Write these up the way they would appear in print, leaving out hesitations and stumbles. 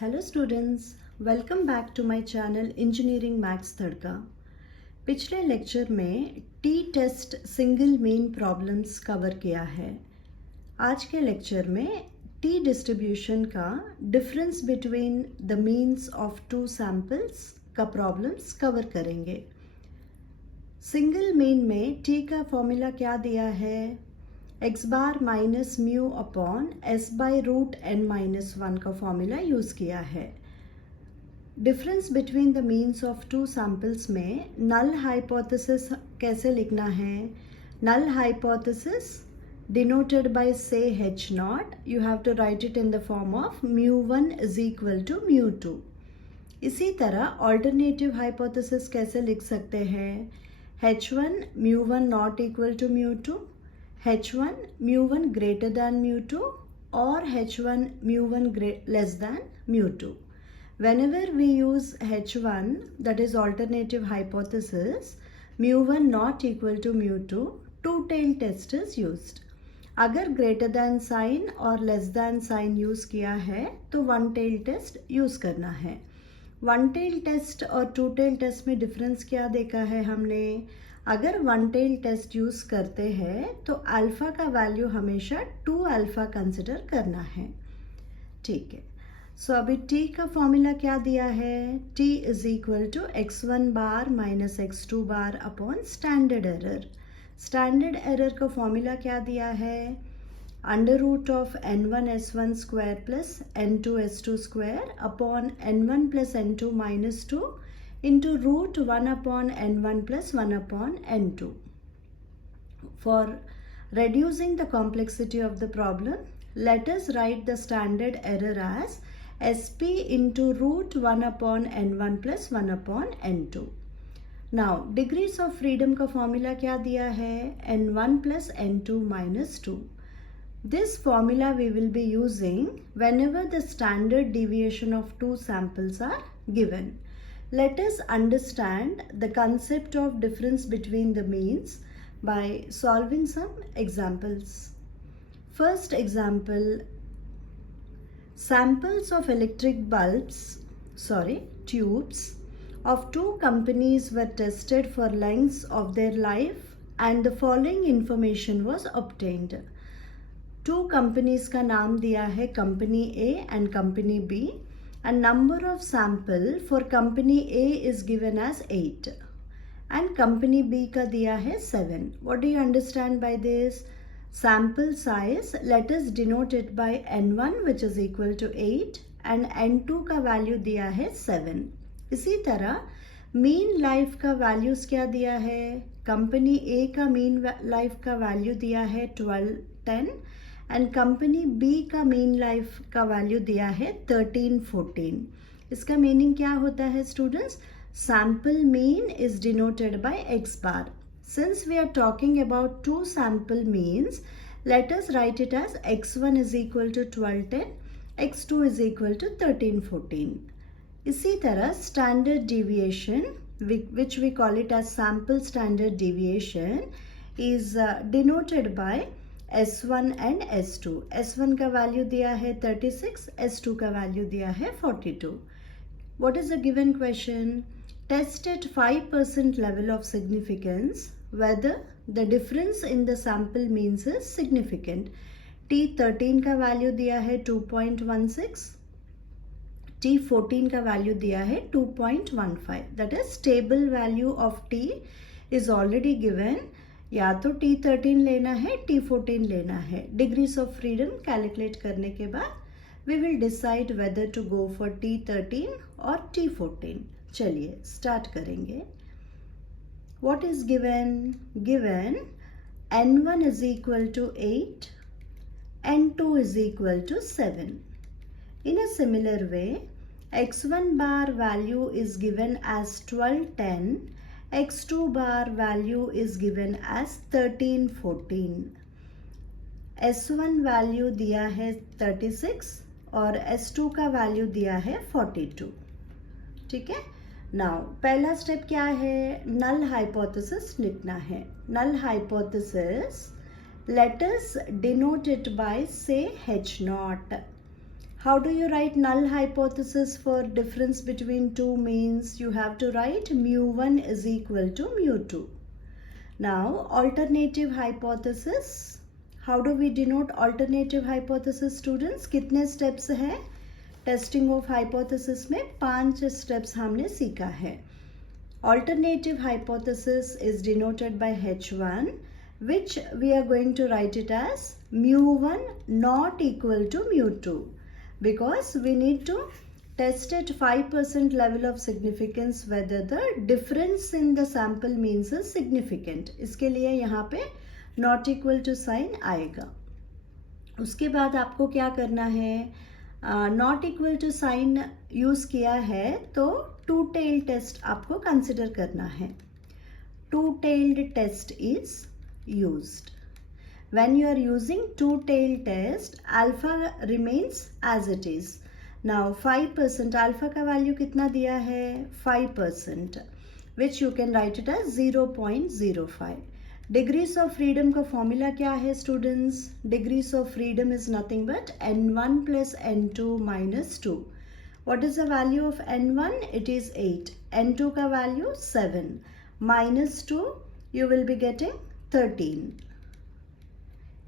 Hello students, welcome back to my channel engineering maths tadka. पिछले lecture में T test single mean problems cover किया है। आज के लेक्चर में टी डिस्ट्रीब्यूशन का difference between the means of two samples का प्रॉब्लम्स कवर करेंगे। सिंगल मीन में टी का फॉर्मूला क्या दिया है? x bar minus mu upon S by root n minus 1 का फॉर्मूला यूज़ किया है। Difference between the means of two samples में नल हाइपोथेसिस कैसे लिखना है? नल हाइपोथेसिस डिनोटेड बाय से h not, you have to write it in the form of μ1 is equal to μ2। इसी तरह ऑल्टरनेटिव हाइपोथेसिस कैसे लिख सकते हैं? h1 μ1 not equal to μ2, h1 μ1 greater than μ2 or h1 μ1 less than μ2. Whenever we use h1, that is alternative hypothesis, μ1 not equal to μ2, two-tailed test is used. अगर greater than sign और less than sign use किया है तो one-tailed test use करना है। one-tailed test और two-tailed test में difference क्या देखा है हमने? अगर वन टेल टेस्ट यूज़ करते हैं तो अल्फ़ा का वैल्यू हमेशा 2 अल्फ़ा कंसिडर करना है। ठीक है, सो अभी टी का फॉर्मूला क्या दिया है? T is equal to x1 bar minus x2 bar upon standard error. Standard error का फॉर्मूला क्या दिया है? Under root of n1 s1 square plus n2 s2 square upon n1 plus n2 minus 2 into root 1 upon n1 plus 1 upon n2. For reducing the complexity of the problem, let us write the standard error as sp into root 1 upon n1 plus 1 upon n2. Now, degrees of freedom का formula क्या दिया है? n1 plus n2 minus 2. This formula we will be using whenever the standard deviation of two samples are given. Let us understand the concept of difference between the means by solving some examples. First example, samples of electric tubes of two companies were tested for lengths of their life and the following information was obtained. Two companies का नाम दिया है, company A and company B. And number of sample for company A is given as 8 and company B का दिया है 7. What do you understand by this? Sample size, let us denote it by n1 which is equal to 8 and n2 का value दिया है 7. इसी तरह mean life का values क्या दिया है? company A का mean life का value दिया है 12-10 एंड कंपनी बी का मीन लाइफ का वैल्यू दिया है 13-14। इसका मीनिंग क्या होता है students? Sample mean is denoted by X bar. Since we are talking about two sample means, let us write it as x1 is equal to 12-10, x2 is equal to 13-14। इसी तरह standard deviation which we call it as sample standard deviation is denoted by S1 and S2. S1 का value दिया है 36, S2 का value दिया है 42. What is the given question? Test at 5% level of significance whether the difference in the sample means is significant. T13 का value दिया है 2.16, T14 का वैल्यू दिया है 2.15. That is stable value of T is already given. या तो T13 लेना है, T14 लेना है। डिग्रीज ऑफ फ्रीडम कैलकुलेट करने के बाद we will decide whether to go for T13 और T14। चलिए स्टार्ट करेंगे। What is given? Given n1 is equal to 8, n2 is equal to 7. In a similar way x1 bar value is given as 12-10, x2 bar value is given as 13-14. S1 value दिया है 36 और S2 का value दिया है 42. ठीक है, now पहला step क्या है? नल हाइपोथेसिस लिखना है। Null hypothesis, let us denote it by से h naught. How do you write null hypothesis for difference between two means? You have to write mu1 is equal to mu2. Now, alternative hypothesis. How do we denote alternative hypothesis, students? कितने steps है? Testing of hypothesis में 5 steps हमने सीखा है. Alternative hypothesis is denoted by H1, which we are going to write it as mu1 not equal to mu2, because we need to test at 5% level of significance whether the difference in the sample means is significant. इसके लिए यहाँ पे not equal to sign आएगा. उसके बाद आपको क्या करना है? Not equal to sign use किया है तो two-tailed test आपको consider करना है. Two-tailed test is used. When you are using two-tailed test, alpha remains as it is. Now 5% alpha का value कितना दिया है? 5%, which you can write it as 0.05. Degrees of freedom का formula क्या है students? Degrees of freedom is nothing but n1 plus n2 minus 2. What is the value of n1? It is 8. n2 का value 7. Minus 2, you will be getting 13.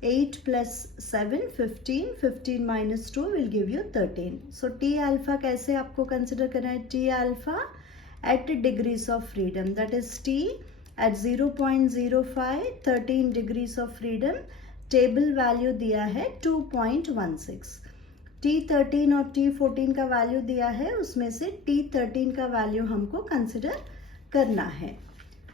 8 plus 7, 15. 15 minus 2 will give you 13. So T alpha कैसे आपको consider करना है? T alpha at degrees of freedom. That is T at 0.05, 13 degrees of freedom. Table value दिया है 2.16. T13 और T14 का value दिया है, उसमें से T13 का value हमको consider करना है.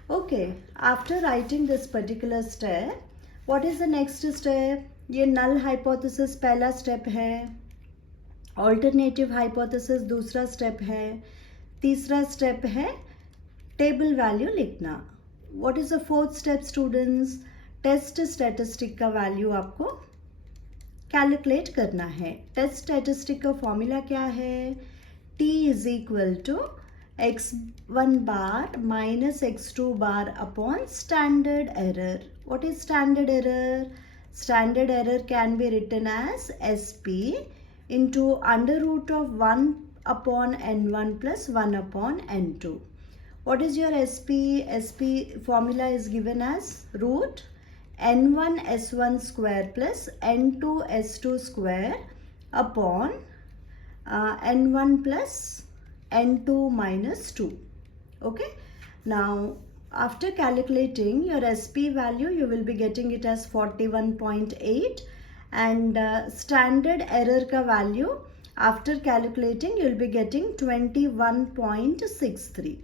Okay, after writing this particular step, what is the next step? ये null hypothesis पहला step है, alternative hypothesis दूसरा step है, तीसरा step है table value लिखना. What is the fourth step, students? Test statistic का value आपको calculate करना है. Test statistic का formula क्या है? T is equal to x1 bar minus x2 bar upon standard error. What is standard error? Standard error can be written as SP into under root of 1 upon n1 plus 1 upon n2. What is your SP? SP formula is given as root n1 s1 square plus n2 s2 square upon n1 plus n2 minus 2. Okay. Now, after calculating your SP value, you will be getting it as 41.8, and standard error ka value after calculating you will be getting 21.63.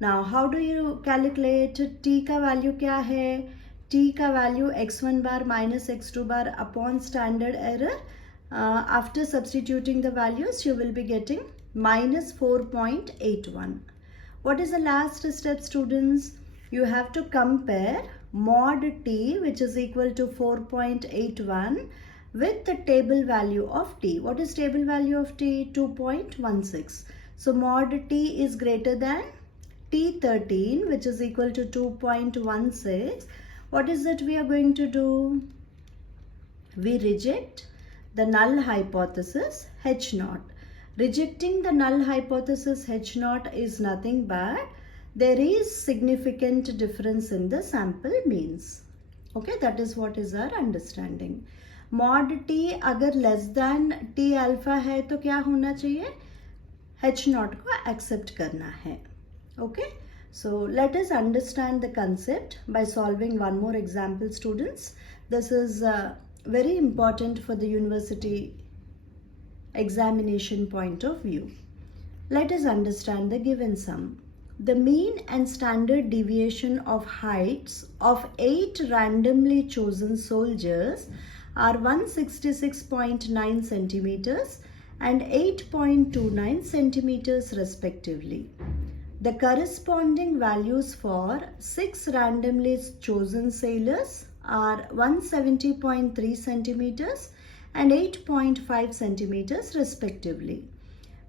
Now, how do you calculate? T का value क्या है? T का value x1 bar minus x2 bar upon standard error. After substituting the values, you will be getting minus 4.81. What is the last step, students? You have to compare mod T, which is equal to 4.81, with the table value of T. What is table value of T? 2.16. So mod T is greater than T13, which is equal to 2.16. What is it we are going to do? We reject the null hypothesis H0. Rejecting the null hypothesis H0 is nothing but there is significant difference in the sample means. Okay, that is what is our understanding. Mod T अगर less than T alpha है तो क्या होना चाहिए? H0 को accept करना है. Okay, so let us understand the concept by solving one more example, students. This is very important for the university examination point of view. Let us understand the given sum. The mean and standard deviation of heights of 8 randomly chosen soldiers are 166.9 centimeters and 8.29 centimeters respectively. The corresponding values for 6 randomly chosen sailors are 170.3 centimeters and 8.5 centimeters respectively.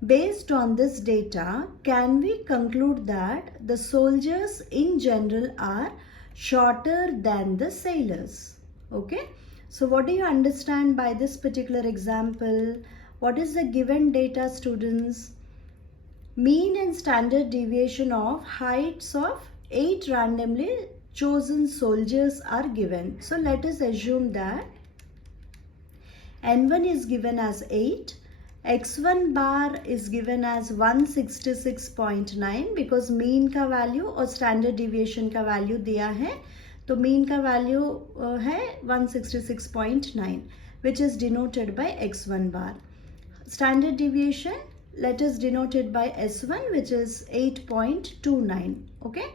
Based on this data, can we conclude that the soldiers in general are shorter than the sailors? Okay. So what do you understand by this particular example? What is the given data, students? Mean and standard deviation of heights of 8 randomly chosen soldiers are given. So let us assume that N1 is given as 8, X1 bar is given as 166.9 because mean का value और standard deviation का value दिया है, तो mean का value है 166.9 which is denoted by X1 bar. Standard deviation, let us denote it by S1 which is 8.29. Okay,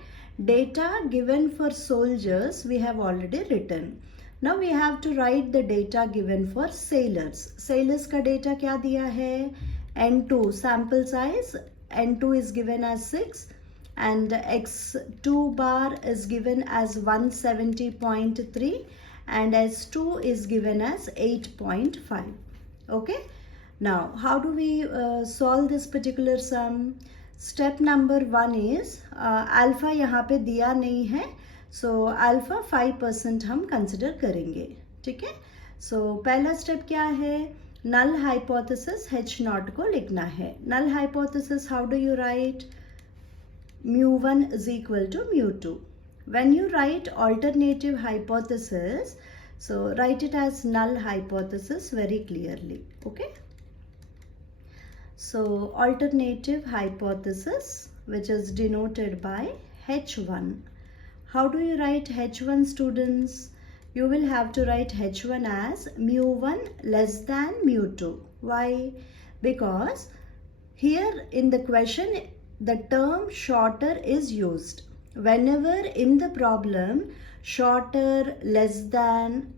data given for soldiers we have already written. Now we have to write the data given for sailors. Sailors का data क्या दिया है? N2 sample size, N2 is given as 6 and X2 bar is given as 170.3 and S2 is given as 8.5. Okay. Now, how do we solve this particular sum? Step number 1 is alpha यहाँ पे दिया नहीं है, so alpha 5% हम consider करेंगे. ठीक है. So पहला step क्या है? Null hypothesis H naught को लिखना है. Null hypothesis, how do you write? mu1 is equal to mu2. When you write alternative hypothesis, so write it as null hypothesis very clearly. Okay. So alternative hypothesis which is denoted by H1. How do you write H1, students? You will have to write H1 as mu1 less than mu2. Why? Because here in the question the term shorter is used. Whenever in the problem shorter, less than,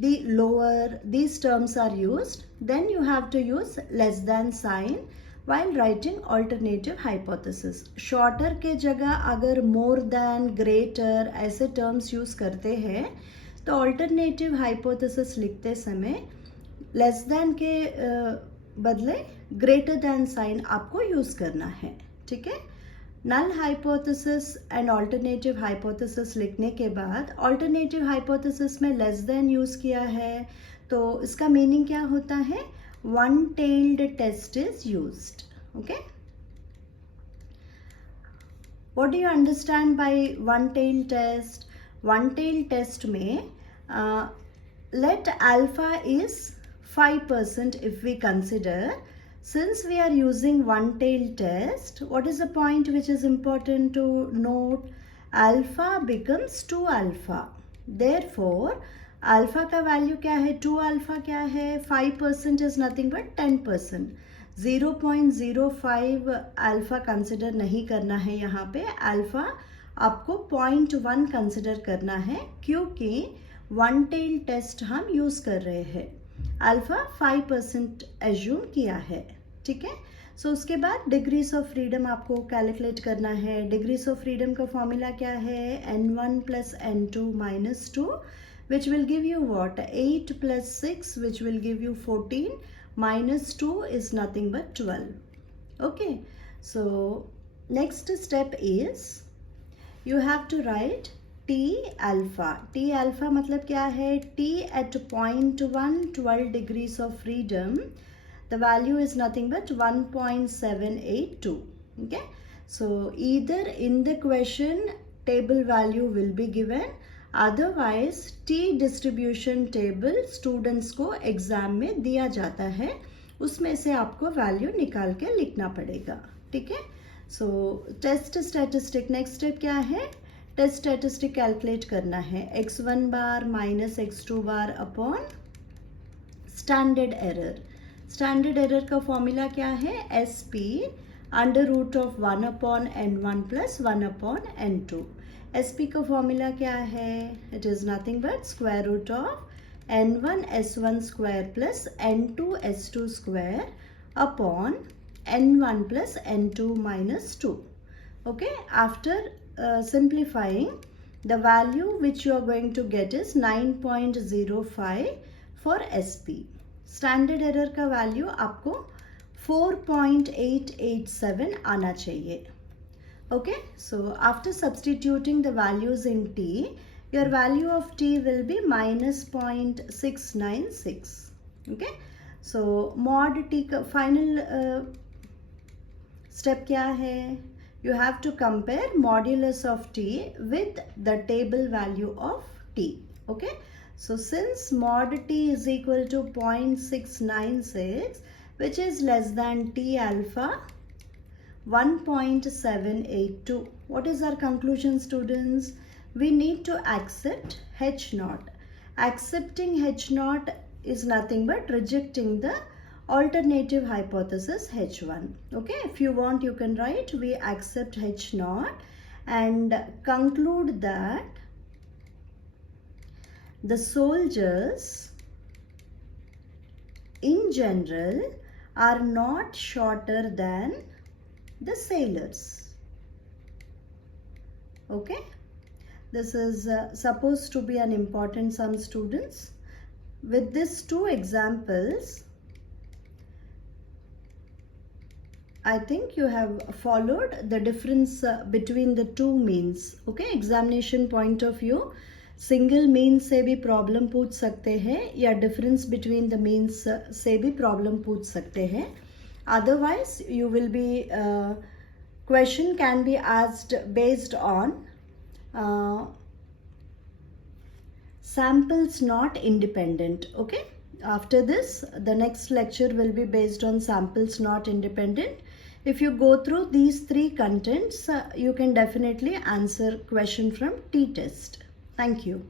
the lower, these terms are used, then you have to use less than sign while writing alternative hypothesis. Shorter के जगह अगर more than, greater ऐसे terms use करते हैं तो alternative hypothesis लिखते समय less than के बदले greater than sign आपको use करना है. ठीक है. Null hypothesis and alternative hypothesis लिखने के बाद alternative hypothesis में less than use किया है, तो इसका meaning क्या होता है? One-tailed test is used. Okay. What do you understand by one-tailed test? One-tailed test में let alpha is 5% if we consider. Since we are using one-tailed test, what is the point which is important to note? Alpha becomes 2 alpha. Therefore, alpha का value क्या है? 2 alpha क्या है? 5% is nothing but 10%. 0.05 alpha consider नहीं करना है यहाँ पे. Alpha आपको 0.1 consider करना है क्योंकि one-tailed test हम use कर रहे हैं. Alpha 5% assume किया है. ठीक है. सो उसके बाद डिग्रीज ऑफ फ्रीडम आपको कैलकुलेट करना है. डिग्रीज ऑफ फ्रीडम का फॉर्मूला क्या है? n1 plus n2 minus 2 which will give you what? 8 plus 6 which will give you 14 minus 2 is nothing but 12. Okay. So next step is you have to write T alpha. T alpha मतलब क्या है? T at 0.1 12 degrees of freedom, the value is nothing but 1.782. Okay. So either in the question table value will be given, otherwise T distribution table students को exam में दिया जाता है, उसमें से आपको वैल्यू निकाल के लिखना पड़ेगा. ठीक है. So test statistic next step क्या है? टेस्ट स्टैटिस्टिक कैलकुलेट करना है. x1 bar minus x2 bar upon standard error. Standard error का फॉर्मूला क्या है? SP under root of 1 upon n1 plus 1 upon n2. SP का फॉर्मूला क्या है? It is nothing but square root of n1 s1 square plus n2 s2 square upon n1 plus n2 minus 2. Okay. After simplifying, the value which you are going to get is 9.05 for SP. Standard error का value आपको 4.887 आना चाहिए. Okay. So after substituting the values in T, your value of T will be minus 0.696. Okay. So mod T का final step क्या है? You have to compare modulus of t with the table value of t. Okay, so since mod t is equal to 0.696, which is less than t alpha 1.782, what is our conclusion, students? We need to accept h naught. Accepting h naught is nothing but rejecting the alternative hypothesis H1. Okay, if you want you can write we accept H naught and conclude that the soldiers in general are not shorter than the sailors. Okay, this is supposed to be an important sum, students. With these two examples, I think you have followed the difference between the two means. Okay, examination point of view, single mean से भी problem पूछ सकते हैं या difference between the means से भी problem पूछ सकते हैं. Otherwise, you will be question can be asked based on samples not independent. Okay, after this the next lecture will be based on samples not independent. If you go through these three contents, you can definitely answer question from t-test. Thank you.